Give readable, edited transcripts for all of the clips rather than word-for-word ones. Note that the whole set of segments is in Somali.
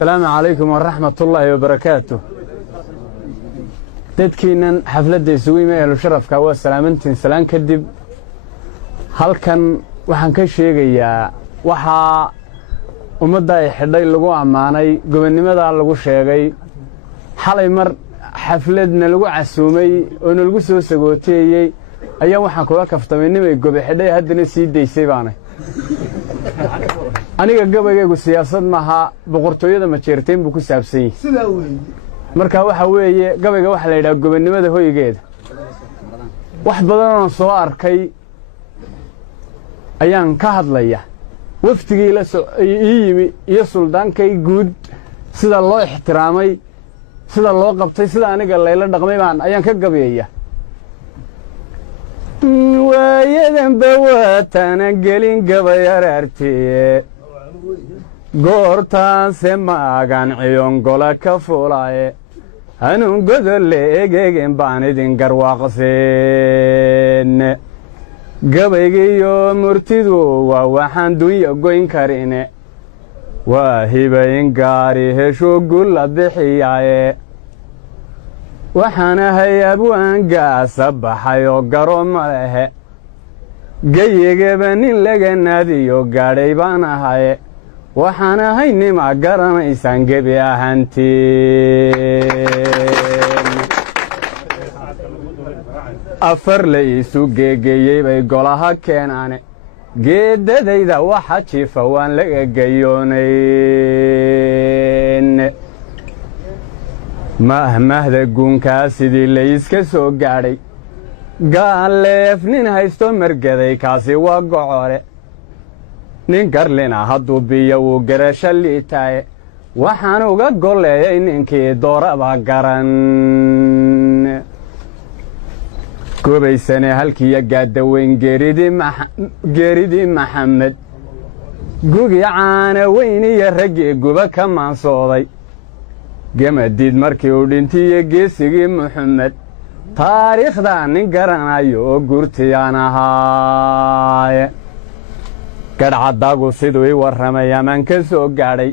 السلام عليكم ورحمة الله وبركاته. dadkiinan xafladda isugu yimaado sharafka waa salaamantiin salaan kadib halkan waxaan ka sheegayaa waxa ummadda ay xidhay lagu amaanay gobonimada lagu sheegay xalay mar xafladna lagu casuumay oo lagu soo sagooteeyay ayaa waxaan kula kaftamay nimay gobe xidhay haddana sii deysay baanay aniga gabaygu siyaasad maaha boqortooyada ma jeerteen buu ku saabsan yahay sida weeye marka waxa weeye gabayga waxa la yiraahdo gobonimada hoygeeda wax badan oo soo arkay ayaan ka hadlaya waftigii la soo yimi iyo suldaankay guud sida loo ixtiraamay sida loo qabtay sida aniga layla dhaqmay baan ayaan ka gabayaya waayadan bawaatana gelin gabay arartee goortaan se maagan ciyon gola ka fuulaaye hanuun godolle egeegen baan idin garwaaqseen gabaygiyo murtidu waa waxaan dunya goyn karine waa hibayn gaari hesho gulla bixiyaaye waxaan ahay abwaangaasa baxay oo garo ma lehe geyigaba nin laga naadiyo gaadhay baan ahaye waxaan ahay nima garanaysaan gebi ahaantiin afar la isu geegeeyey bay golaha keenaane geeddadayda waxa jiifa waan laga gayoonayn mahmahda guunkaa sidii layska soo gaadhay gaaleef nin haysto margaday kaasi waa gocore nin garlina hadduu biyo wuu garasho liitaaye waxaan uga golleeyay ninkii dooraba garan goobaysane halkiiyo gaaddaweyn geeridii maxamed gugi caana weyn iyo raggii guba ka maansooday gemadiid markii uu dhintiiyo geesigii muxamed taariikhdaa nin garanayo oo gurtiyaan ahaaye gadhcaddagu siduu ii warramay amaan ka soo gaadhay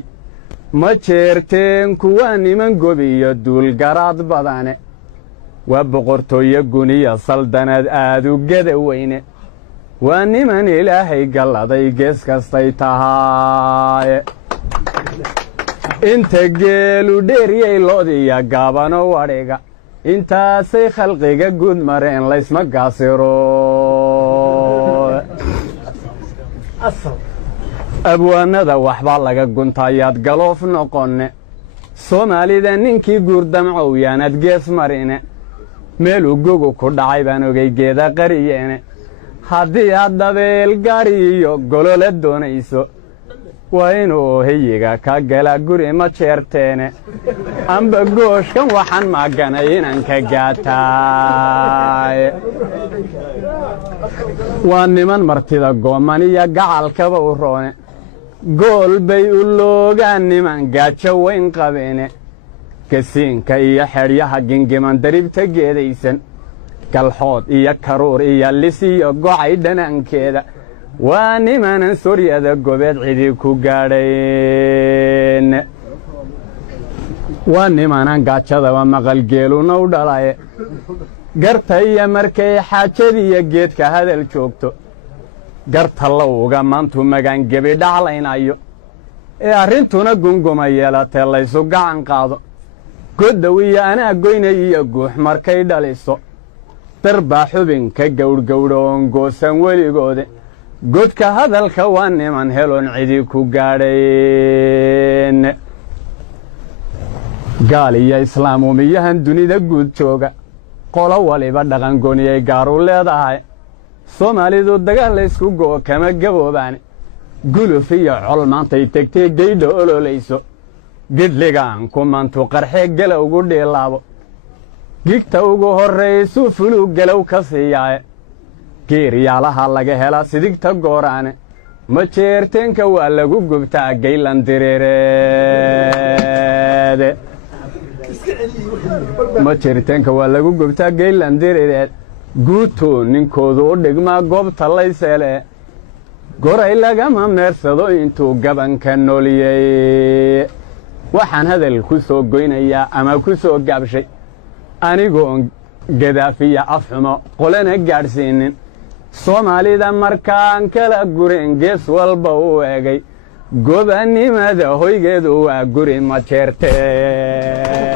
ma jeerteen kuwaa niman gobi iyo duulgaraad badane waa boqortooyo guniya saldanad aadu gada weyne waa niman ilaahay galladay gees kastay tahaaye inta geelu dheeryay loodiya gaabano wadhiga intaasay khalqiga guud mareen laysma gaasiro abwaanada waxbaa laga guntayaad galoof noqonne soomaalida ninkii guurdamcow yaanad gees marine meeluu gogu ku dhacay baan ogay geeda qariyeene haddii aad dabeel gaadhi iyo golola doonayso waa inuu heyiga ka gala guri ma jeerteene amba gooshkan waxaan maaganay inaan ka gaataaye waa niman martida gooman iyo gacalkaba u roone gool bay u loogaan niman gaajo weyn qabeene gasiinka iyo xedhyaha gingiman daribta geedaysan galxood iyo karuur iyo lis iyo gocay dhanaankeeda waa nimanan soryada gobeed cidii ku gaadhayn waa nimanan gaajadaba maqalgeeluna u dhalaye garta iyo markay xaajadiiyo geedka hadal joogto garta lowga maantu magaangebi dhaclaynayo ee arrintuna gunguma yeelatee laysu gacan qaado goddow iyo anaa goynay iyo guux markay dhaliso darbaa xubinka gawdhgawdho oon goosan weligoode godka hadalka waa niman heloon cidii ku gaadhayn gaal iyo islaam umiyahan dunida guud jooga qolo waliba dhaqangooniyay gaaru leedahay soomaalidu dagaal laysku go'o kama gaboobaane guluf iyo col maantay tegtee geydha ololayso gidligaan ku mantu qarxee galow ugu dhiilaabo gigta ugu horraysuu fulug galow ka siiyaaye geeryaalaha laga helaa sidigta gooraane ma jeerteenka waa lagu gubtaa gaylan diriireede ma jeerteenka waa lagu gubtaa gaylan diriireed guutoo ninkoodu u dhigmaa goobta layseelee goray lagama meersado intuu gabanka nooliyey waxaan hadal ku soo goynayaa ama ku soo gaabshay anigoon gadaafiya afxumo qolana gaadhsiinin soomaalida markaan kala gurin gees walba u eegay gobannimada hoygeedu waa guri ma jeertee